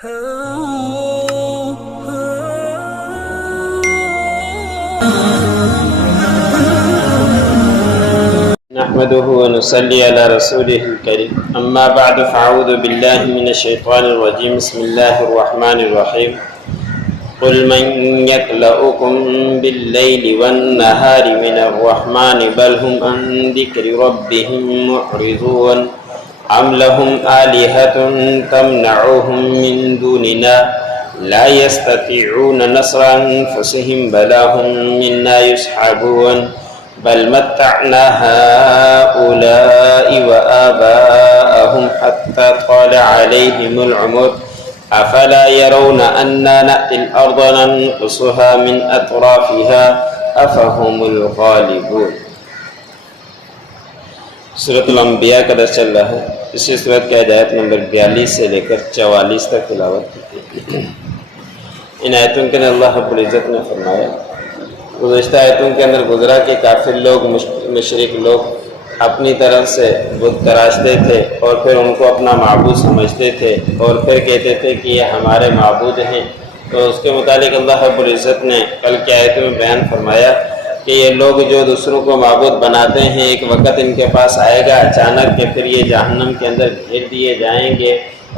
نحمده ونصلي على رسوله الكريم أما بعد فأعوذ بالله من الشيطان الرجيم بسم الله الرحمن الرحيم قل من يكلؤكم بالليل والنهار من الرحمن بل هم عن ذكر ربهم معرضون أم لهم آلهة تمنعهم من دوننا لا يستطيعون نصر أنفسهم بل هم منا يسحبون بل متعنا هؤلاء وآباءهم حتى طال عليهم العمر أفلا يرون أنا نأتي الأرض ننقصها من أطرافها أفهم الغالبون۔ سورۃ الانبیاء کا درس چل رہا ہے۔ اسی سورت کا آیت نمبر 42 سے لے کر 44 تک تلاوت کی۔ ان آیتوں کے اندر اللہ رب العزت نے فرمایا، گزشتہ آیتوں کے اندر گزرا کہ کافر لوگ، مشرک لوگ اپنی طرف سے بت تراشتے تھے اور پھر ان کو اپنا معبود سمجھتے تھے اور پھر کہتے تھے کہ یہ ہمارے معبود ہیں۔ تو اس کے متعلق اللہ رب العزت نے کل کی آیتوں میں بیان فرمایا کہ یہ لوگ جو دوسروں کو معبود بناتے ہیں، ایک وقت ان کے پاس آئے گا اچانک کہ پھر یہ جہنم کے اندر گھیر دیے جائیں گے،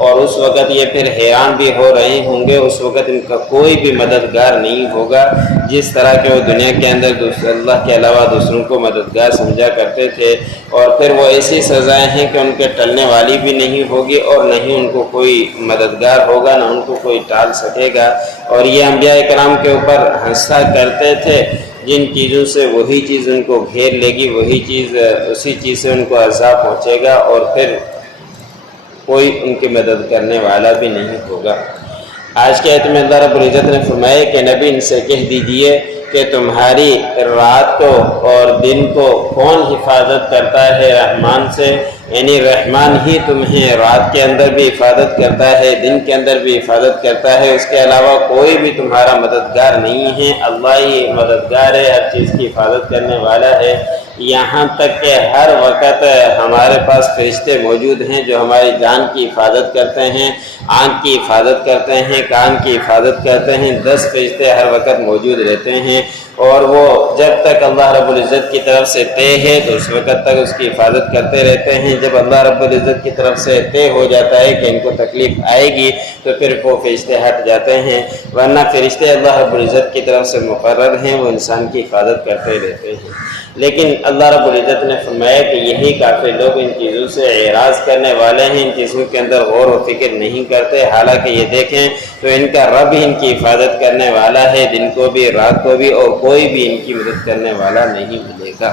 اور اس وقت یہ پھر حیران بھی ہو رہے ہوں گے۔ اس وقت ان کا کوئی بھی مددگار نہیں ہوگا، جس طرح کہ وہ دنیا کے اندر اللہ کے علاوہ دوسروں کو مددگار سمجھا کرتے تھے، اور پھر وہ ایسی سزائیں ہیں کہ ان کے ٹلنے والی بھی نہیں ہوگی اور نہ ہی ان کو کوئی مددگار ہوگا، نہ ان کو کوئی ٹال سکے گا۔ اور یہ انبیاء کرام کے اوپر ہنسا کرتے تھے، جن چیزوں سے وہی چیز ان کو گھیر لے گی، وہی چیز اسی چیز سے ان کو عذاب پہنچے گا، اور پھر کوئی ان کی مدد کرنے والا بھی نہیں ہوگا۔ آج کے آیت میں اللہ رب العزت نے فرمایا کہ نبی ان سے کہہ دیجئے کہ تمہاری رات کو اور دن کو کون حفاظت کرتا ہے رحمان سے، یعنی رحمان ہی تمہیں رات کے اندر بھی حفاظت کرتا ہے، دن کے اندر بھی حفاظت کرتا ہے، اس کے علاوہ کوئی بھی تمہارا مددگار نہیں ہے۔ اللہ ہی مددگار ہے، ہر چیز کی حفاظت کرنے والا ہے۔ یہاں تک کہ ہر وقت ہمارے پاس فرشتے موجود ہیں جو ہماری جان کی حفاظت کرتے ہیں، آنکھ کی حفاظت کرتے ہیں، کان کی حفاظت کرتے ہیں۔ 10 فرشتے ہر وقت موجود رہتے ہیں، اور وہ جب تک اللہ رب العزت کی طرف سے طے ہے تو اس وقت تک اس کی حفاظت کرتے رہتے ہیں۔ جب اللہ رب العزت کی طرف سے طے ہو جاتا ہے کہ ان کو تکلیف آئے گی تو پھر وہ فرشتے ہٹ جاتے ہیں، ورنہ فرشتے اللہ رب العزت کی طرف سے مقرر ہیں، وہ انسان کی حفاظت کرتے رہتے ہیں۔ لیکن اللہ رب العزت نے فرمایا کہ یہی کافر لوگ ان چیزوں سے اعراض کرنے والے ہیں، ان چیزوں کے اندر غور و فکر نہیں کرتے، حالانکہ یہ دیکھیں تو ان کا رب ہی ان کی حفاظت کرنے والا ہے، دن کو بھی رات کو بھی، اور کوئی بھی ان کی مدد کرنے والا نہیں ملے گا۔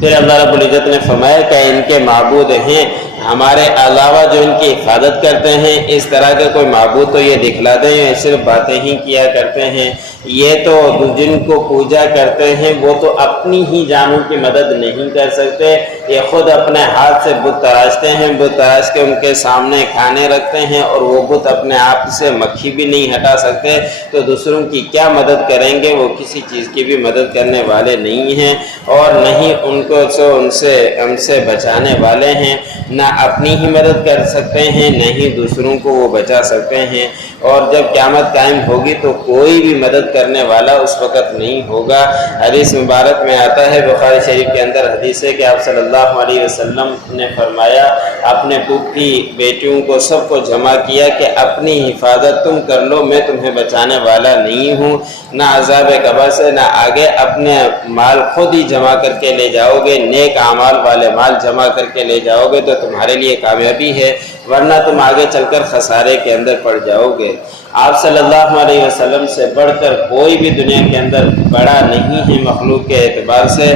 پھر اللہ رب العزت نے فرمایا کہ ان کے معبود ہیں ہمارے علاوہ جو ان کی حفاظت کرتے ہیں، اس طرح کے کوئی معبود تو یہ دکھلاتے ہیں، صرف باتیں ہی کیا کرتے ہیں۔ یہ تو جن کو پوجا کرتے ہیں وہ تو اپنی ہی جانوں کی مدد نہیں کر سکتے، یہ خود اپنے ہاتھ سے بت تراشتے ہیں، بت تراش کے ان کے سامنے کھانے رکھتے ہیں، اور وہ بت اپنے آپ سے مکھی بھی نہیں ہٹا سکتے، تو دوسروں کی کیا مدد کریں گے؟ وہ کسی چیز کی بھی مدد کرنے والے نہیں ہیں، اور نہ ہی ان سے بچانے والے ہیں، نہ اپنی ہی مدد کر سکتے ہیں، نہ ہی دوسروں کو وہ بچا سکتے ہیں۔ اور جب قیامت قائم ہوگی تو کوئی بھی مدد کرنے والا اس وقت نہیں ہوگا۔ حدیث مبارک میں آتا ہے، بخاری شریف کے اندر حدیث ہے کہ آپ صلی اللہ علیہ وسلم نے فرمایا، اپنے پھوپھی بیٹیوں کو سب کو جمع کیا کہ اپنی حفاظت تم کر لو، میں تمہیں بچانے والا نہیں ہوں، نہ عذاب قبر سے نہ آگے۔ اپنے مال خود ہی جمع کر کے لے جاؤ گے، نیک اعمال والے مال جمع کر کے لے جاؤ گے تو تمہارے لیے کامیابی ہے، ورنہ تم آگے چل کر خسارے کے اندر پڑ جاؤ گے۔ آپ صلی اللہ علیہ وسلم سے بڑھ کر کوئی بھی دنیا کے اندر بڑا نہیں ہے مخلوق کے اعتبار سے۔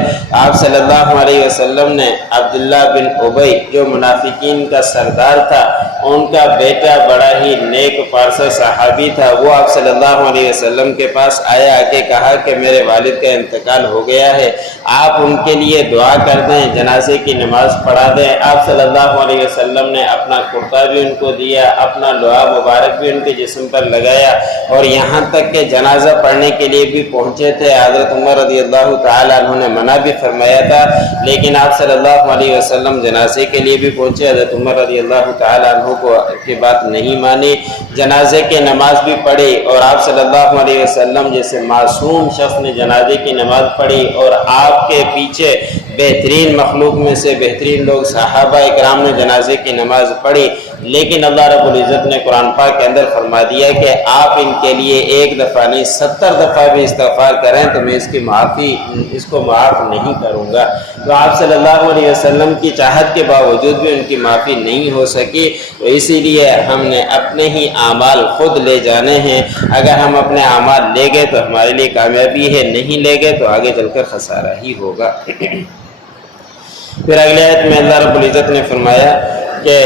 آپ صلی اللہ علیہ وسلم نے عبداللہ بن ابی جو منافقین کا سردار تھا، ان کا بیٹا بڑا ہی نیک پارسا صحابی تھا، وہ آپ صلی اللہ علیہ وسلم کے پاس آیا، آ کے کہا کہ میرے والد کا انتقال ہو گیا ہے، آپ ان کے لیے دعا کر دیں، جنازے کی نماز پڑھا دیں۔ آپ صلی اللہ علیہ وسلم نے اپنا کرتا بھی ان کو دیا، اپنا لعاب مبارک بھی ان کے جسم پر لگایا، اور یہاں تک کہ جنازہ پڑھنے کے لیے بھی پہنچے تھے۔ حضرت عمر رضی اللہ تعالیٰ عنہ نے منع بھی فرمایا تھا، لیکن آپ صلی اللہ علیہ وسلم جنازے کے لیے بھی پہنچے۔ حضرت عمر رضی اللہ تعالیٰ عنہ کی بات نہیں مانی، جنازے کی نماز بھی پڑھی، اور آپ صلی اللہ علیہ وسلم جیسے معصوم شخص نے جنازے کی نماز پڑھی، اور آپ کے پیچھے بہترین مخلوق میں سے بہترین لوگ صحابہ اکرام نے جنازے کی نماز پڑھی، لیکن اللہ رب العزت نے قرآن پاک کے اندر فرما دیا کہ آپ ان کے لیے 1 دفعہ نہیں 70 دفعہ بھی استغفار کریں تو میں اس کو معاف نہیں کروں گا۔ تو آپ صلی اللہ علیہ وسلم کی چاہت کے باوجود بھی ان کی معافی نہیں ہو سکی، تو اسی لیے ہم نے اپنے ہی اعمال خود لے جانے ہیں۔ اگر ہم اپنے اعمال لے گئے تو ہمارے لیے کامیابی ہے، نہیں لے گئے تو آگے چل کر خسارہ ہی ہوگا۔ پھر اگلے آیت میں اللہ رب العزت نے فرمایا کہ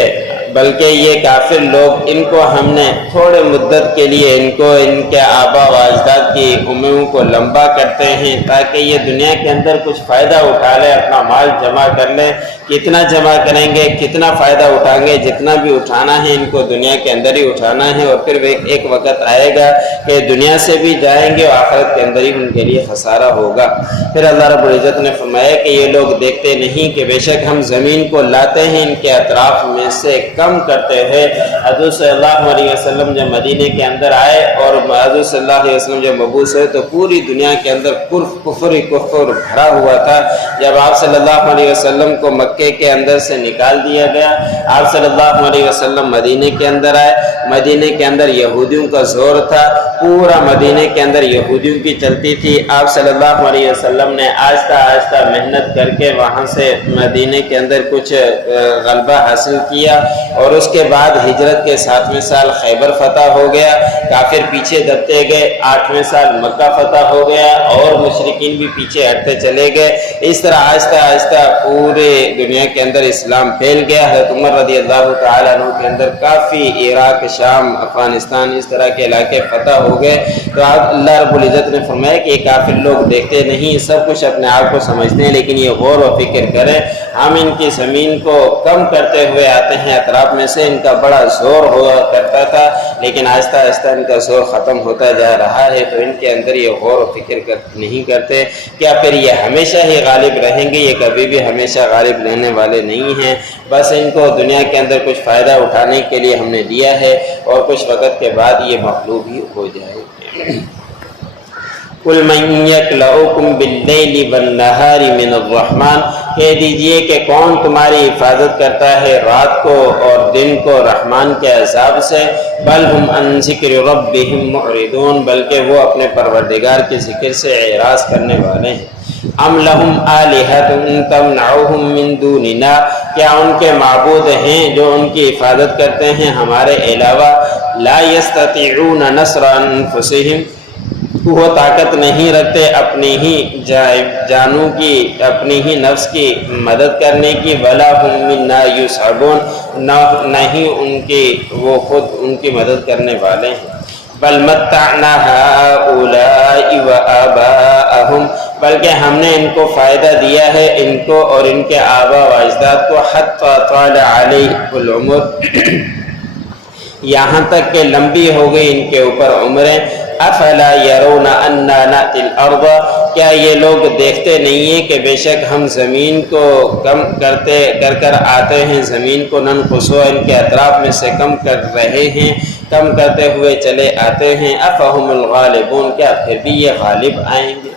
بلکہ یہ کافر لوگ، ان کو ہم نے تھوڑے مدت کے لیے ان کے آبا و اجداد کی عمروں کو لمبا کرتے ہیں تاکہ یہ دنیا کے اندر کچھ فائدہ اٹھا لیں، اپنا مال جمع کر لیں۔ کتنا جمع کریں گے، کتنا فائدہ اٹھائیں گے، جتنا بھی اٹھانا ہے ان کو دنیا کے اندر ہی اٹھانا ہے، اور پھر ایک وقت آئے گا کہ دنیا سے بھی جائیں گے اور آخرت کے اندر ہی ان کے لیے خسارہ ہوگا۔ پھر اللہ رب العزت نے فرمایا کہ یہ لوگ دیکھتے نہیں کہ بے شک ہم زمین کو لاتے ہیں ان کے اطراف میں سے کم کرتے ہیں۔ حضور صلی اللہ علیہ وسلم جب مدینے کے اندر آئے اور حضور صلی اللہ علیہ وسلم جب مبعوث ہوئے تو پوری دنیا کے اندر کفر بھرا ہوا تھا۔ جب آپ صلی اللہ علیہ وسلم کو مکے کے اندر سے نکال دیا گیا، آپ صلی اللہ علیہ وسلم مدینے کے اندر آئے، مدینے کے اندر یہودیوں کا زور تھا، پورا مدینے کے اندر یہودیوں کی چلتی تھی۔ آپ صلی اللہ علیہ وسلم نے آہستہ آہستہ محنت کر کے وہاں سے مدینے کے اندر کچھ غلبہ حاصل کیا، اور اس کے بعد ہجرت کے 7ویں سال خیبر فتح ہو گیا، کافر پیچھے دبتے گئے، 8ویں سال مکہ فتح ہو گیا اور مشرکین بھی پیچھے ہٹتے چلے گئے۔ اس طرح آہستہ آہستہ پورے دنیا کے اندر اسلام پھیل گیا۔ حضرت عمر رضی اللہ تعالیٰ عنہ کے اندر کافی عراق، شام، افغانستان اس طرح کے علاقے فتح ہو گئے۔ تو اللہ رب العزت نے فرمایا کہ یہ کافر لوگ دیکھتے نہیں، سب کچھ اپنے آپ کو سمجھتے ہیں، لیکن یہ غور و فکر کریں، ہم ان کی زمین کو کم کرتے ہوئے آتے ہیں اطراف میں سے۔ ان کا بڑا زور ہوا کرتا تھا، لیکن آہستہ آہستہ ان کا زور ختم ہوتا جا رہا ہے، تو ان کے اندر یہ غور و فکر نہیں کرتے۔ کیا پھر یہ ہمیشہ ہی غالب رہیں گے؟ یہ کبھی بھی ہمیشہ غالب رہنے والے نہیں ہیں۔ بس ان کو دنیا کے اندر کچھ فائدہ اٹھانے کے لیے ہم نے دیا ہے، اور کچھ وقت کے بعد یہ مغلوب ہی ہو جائے گے۔ قُلْ مَنْ يَكْلَؤُكُمْ بِاللَّيْلِ وَالنَّهَارِ مِنَ الرَّحْمَنِ، کہہ دیجئے کہ کون تمہاری حفاظت کرتا ہے رات کو اور دن کو رحمان کے عذاب سے؟ بل ہم عن ذکر ربہم معرضون، بلکہ وہ اپنے پروردگار کے ذکر سے اعراض کرنے والے ہیں۔ ام لہم آلہۃ تمنعہم من دوننا، کیا ان کے معبود ہیں جو ان کی حفاظت کرتے ہیں ہمارے علاوہ؟ لا یستطیعون نصر انفسہم، وہ طاقت نہیں رکھتے اپنی ہی جانوں کی، اپنی ہی نفس کی مدد کرنے کی۔ ولا ہم منا یصحبون، نہ ہی وہ خود ان کی مدد کرنے والے ہیں۔ بل متعنا ہؤلاء وآباءہم، بلکہ ہم نے ان کو فائدہ دیا ہے، ان کو اور ان کے آبا و اجداد کو، حتی طال علیہ العمر، یہاں تک کہ لمبی ہو گئی ان کے اوپر عمریں۔ افلا یرون انا نأتی الارض، کیا یہ لوگ دیکھتے نہیں ہیں کہ بے شک ہم زمین کو کم کر آتے ہیں، زمین کو ننقصو، ان کے اطراف میں سے کم کر رہے ہیں، کم کرتے ہوئے چلے آتے ہیں۔ افہم الغالبون، کیا پھر بھی یہ غالب آئیں گے؟